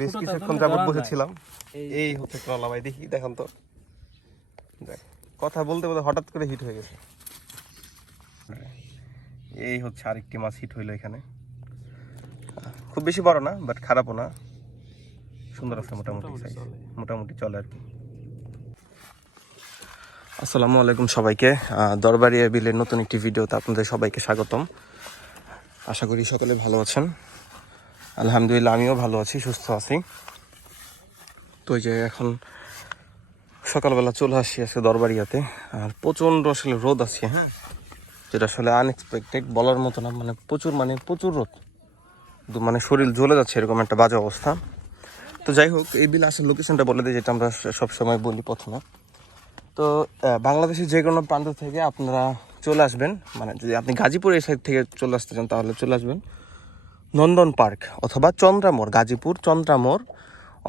বেশ কিছুক্ষণ যাবত বসেছিলাম। এই হচ্ছে ট্রলা ভাই, দেখি দেখেন তো, দেখ কথা বলতে বলতে হঠাৎ করে হিট হয়ে গেছে। এই হচ্ছে আরেকটি মাছ হিট হইলো এখানে। খুব বেশি বড় না, বাট খারাপও না, সুন্দর আছে, মোটামুটি সাইজ, মোটামুটি চলে আর কি। আসসালামু আলাইকুম সবাইকে, দরবারিয়া বিলের নতুন একটি ভিডিওতে আপনাদের সবাইকে স্বাগতম। আশা করি সকলে ভালো আছেন। আলহামদুলিল্লাহ আমিও ভালো আছি, সুস্থ আছি। তো এই যে এখন সকালবেলা চলে আসছি আজকে দরবারিয়াতে, আর প্রচণ্ড আসলে রোদ আছে, হ্যাঁ, যেটা আসলে আনএক্সপেক্টেড, বলার মতো না, প্রচুর রোদ, মানে শরীর জ্বলে যাচ্ছে, এরকম একটা বাজে অবস্থা। তো যাই হোক, এই বিলে আসার লোকেশনটা বলে দিই, যেটা আমরা সবসময় বলি প্রথমে। তো বাংলাদেশের যে কোনো প্রান্ত থেকে আপনারা চলে আসবেন, মানে যদি আপনি গাজীপুর এই সাইড থেকে চলে আসতে চান তাহলে চলে আসবেন নন্দন পার্ক অথবা চন্দ্রামোড়, গাজীপুর চন্দ্রামোড়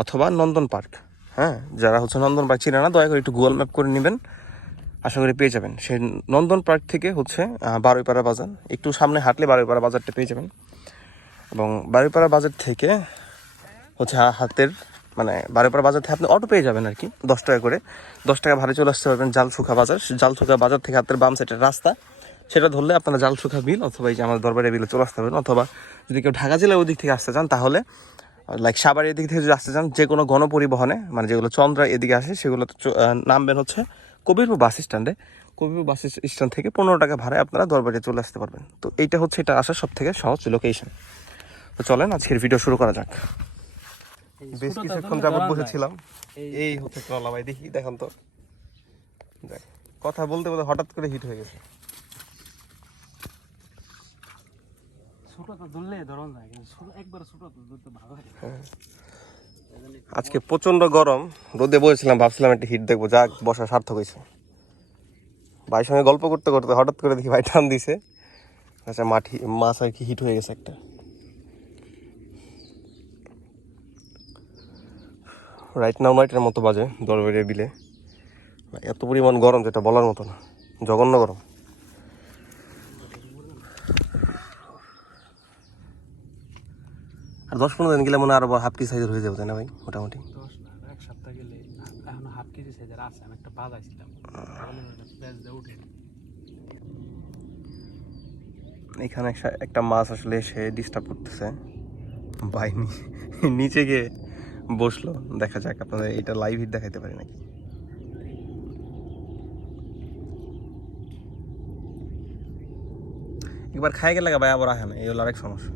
অথবা নন্দন পার্ক। হ্যাঁ, যারা হচ্ছে নন্দন পার্ক চিনে না, দয়া করে একটু গুগল ম্যাপ করে নেবেন, আশা করি পেয়ে যাবেন। সেই নন্দন পার্ক থেকে হচ্ছে বারুইপাড়া বাজার, একটু সামনে হাঁটলে বারুইপাড়া বাজারটা পেয়ে যাবেন। এবং বারুইপাড়া বাজার থেকে হচ্ছে হাতের, মানে বারুইপাড়া বাজার থেকে আপনি অটো পেয়ে যাবেন আর কি, 10 টাকা করে। 10 টাকা ভাড়া চলে আসতে পারবেন জালসুখা বাজার। জালসুখা বাজার থেকে হাতের বাম সাইডের রাস্তা, সেটা ধরলে আপনারা জালসুখা বিল অথবা এই যে আমাদের দরবারে বিলে চলে আসতে পারবেন। অথবা যদি কেউ ঢাকা জেলার ওই দিক থেকে আসতে চান, তাহলে লাইক সাভারের এদিক থেকে যদি আসতে চান, যে কোনো গণপরিবহনে, মানে যেগুলো চন্দ্রা এদিকে আসে, সেগুলো নামবেন হচ্ছে কবিরপুর বাস স্ট্যান্ডে। কবিরপুর বাস স্ট্যান্ড থেকে 15 টাকা ভাড়ায় আপনারা দরবারে চলে আসতে পারবেন। তো এইটা হচ্ছে এটা আসার সব থেকে সহজ লোকেশন। তো চলেন আজকের ভিডিও শুরু করা যাক। বেশ কিছুক্ষণ যাবত বসেছিলাম। এই হচ্ছে ট্রলা ভাই, দেখি দেখেন তো, দেখ কথা বলতে বলতে হঠাৎ করে হিট হয়ে গেছে। আজকে প্রচন্ড গরম, রোদে বসেছিলাম, ভাবছিলাম একটা হিট দেখবো, যাক বসা সার্থক হয়েছে। ভাইয়ের সঙ্গে গল্প করতে করতে হঠাৎ করে দেখি ভাই টান দিছে, আচ্ছা মাছ আর কি হিট হয়ে গেছে একটা। রাইট নাও 9টার মতো বাজে দরবারের বিলে। এত পরিমাণ গরম যেটা বলার মতো না, জঘন্য গরম। আর 10-15 দিন গেলে মনে হয় আরো হাফ কেজি সাইজের হয়ে যাবে, তাই না ভাই? মোটামুটি এক সপ্তাহ গেলে এখন হাফ কেজি সাইজের আছে। আমি একটা বাজাইছিলাম, এখানে একটা মাছ আসলে এসে ডিস্টার্ব করতেছে, ভাই নিচে গিয়ে বসলো। দেখা যাক, আপনাদের এটা লাইভ হিট দেখাইতে পারি নাকি। একবার খাই গেলে ভাই আবার আসে না, এই হলো আরেক সমস্যা।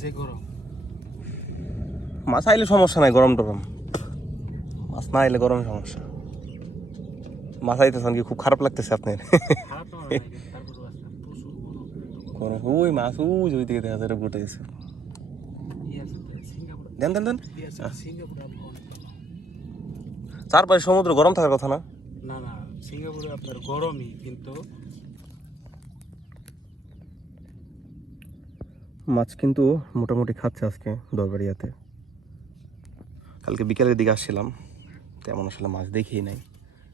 যে গরম মাছ আইলে সমস্যা নাই, গরম টরম, মাছ না আইলে গরমের সমস্যা। মাছ আইতেছেন কি খুব খারাপ লাগতেছে আপনার? খারাপ তো হয় না, কিন্তু তারপরেও আছে প্রচুর গরম। ওই মাছ ওই দিকে দেখা যায় ঘুরতে গেছে। দেন দেন দেন, সিঙ্গাপুরে অনেক ভালো। চারপাশে সমুদ্র, গরম থাকার কথা না? না না, সিঙ্গাপুরে আপনার গরমই, কিন্তু মাছ কিন্তু মোটামুটি খাচ্ছে আজকে দরবারিয়াতে। কালকে বিকেলের দিকে আসছিলাম, তেমন আসলে মাছ দেখি নাই,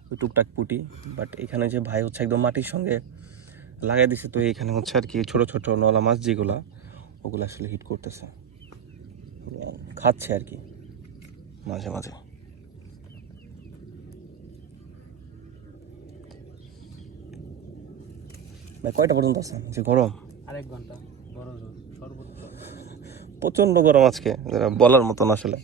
ওই টুকটাক পুটি। বাট এখানে যে ভাই হচ্ছে একদম মাটির সঙ্গে লাগাই দিছে, তো এইখানে হচ্ছে আর কি ছোট ছোট নলা মাছ যেগুলা, ওগুলো আসলে হিট করতেছে, খাচ্ছে আর কি মাঝে মাঝে। ভাই কয়টা পর্যন্ত আছে যে গরম? আরেক ঘন্টা বড় জোর সর্বোচ্চ। প্রচণ্ড গরম আজকে, যেটা বলার মতন আসলে।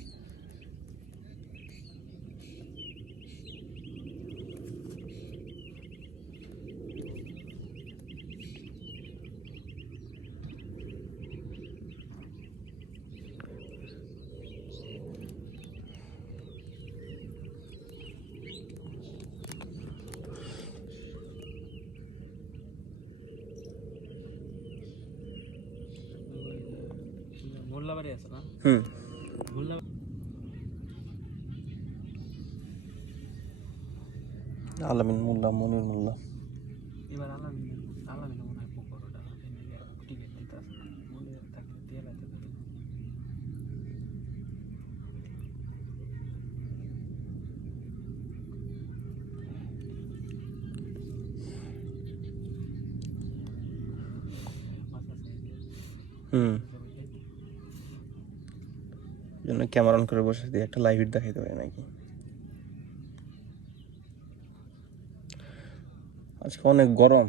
মোল্লাবাড়ি আছে না? মোল্লা আলামিন মোল্লা, মনির মোল্লা। এবার আলামিন মনে হয় পকোড়াটা টিকিট দিতে আসে না, মনে থাকলে দিয়ে লাইতে পারি। জন্য ক্যামেরা অন করে বসে দিয়ে একটা লাইভ হিট দেখাইতে পারে নাকি। আজকে অনেক গরম,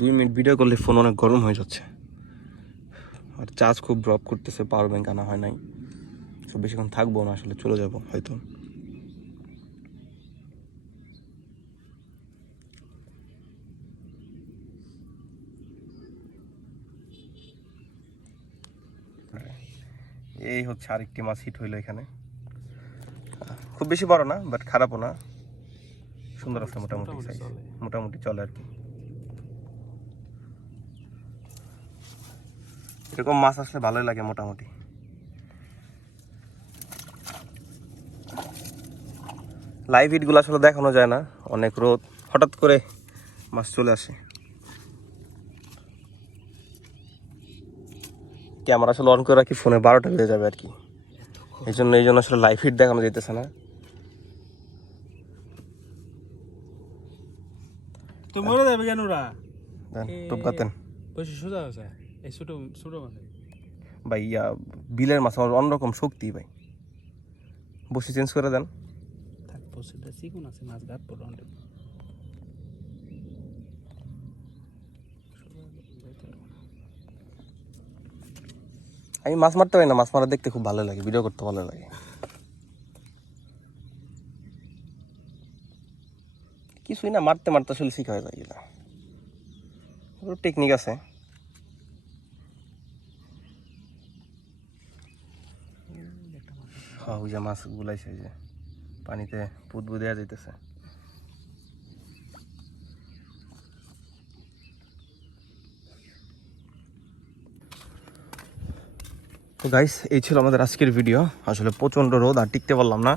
2 মিনিট ভিডিও করলে ফোন অনেক গরম হয়ে যাচ্ছে, আর চার্জ খুব ড্রপ করতেছে, পাওয়ার ব্যাংক আনা হয় নাই। সব বেশিক্ষণ থাকবো না, আসলে চলে যাব হয়তো। এই হচ্ছে আরেকটি মাছ হিট হইলো এখানে, খুব বেশি বড় না বাট খারাপও না, সুন্দর আছে মোটামুটি সাইজ, মোটামুটি চলে আর কি। এরকম মাছ আসলে ভালোই লাগে মোটামুটি। লাইভ হিটগুলো আসলে দেখানো যায় না, অনেক রোদ, হঠাৎ করে মাছ চলে আসে। ক্যামেরা আসলে অন করে রাখি, ফোনে 12টা বেজে যাবে আর কি, এই জন্য আসলে লাইভ হিট দেখানো যেতেছে না। তো মরে যাবে কেন ওরা? টুপকাতেন বেশি সোজা আছে এই ছোট ছোট মানে ভাই, বিলের মাছ আমার অন্যরকম শক্তি ভাই, বসে চেঞ্জ করে দেন। থাক বসে চিকুন আছে, মাছ গাত পড়ে অনেক। আমি মাছ মারতে পারি না, মাছ মারা দেখতে খুব ভালো লাগে, ভিডিও করতে ভালো লাগে। কিছুই না, মারতে মারতে আসলে শিখা হয়ে যায়, এগুলো টেকনিক আছে। হ্যাঁ, ওই যে মাছ গুলাইছে, ওই যে পানিতে পুতবু দেওয়া যাইতেছে। তো গাইস, এই ছিল আমাদের আজকের ভিডিও। আসলে প্রচণ্ড রোদ, আর টিকতে পারলাম না,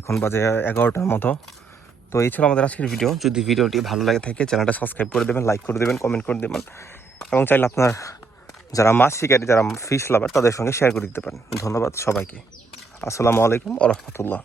এখন বাজে 11টার মতো। তো এই ছিল আমাদের আজকের ভিডিও। যদি ভিডিওটি ভালো লাগে থাকে চ্যানেলটা সাবস্ক্রাইব করে দেবেন, লাইক করে দেবেন, কমেন্ট করে দেবেন, এবং চাইলে আপনার যারা মাছ শিকারী, যারা ফিশ লাভার, তাদের সঙ্গে শেয়ার করে দিতে পারেন। ধন্যবাদ সবাইকে। আসসালামু আলাইকুম ওয়া রাহমাতুল্লাহ।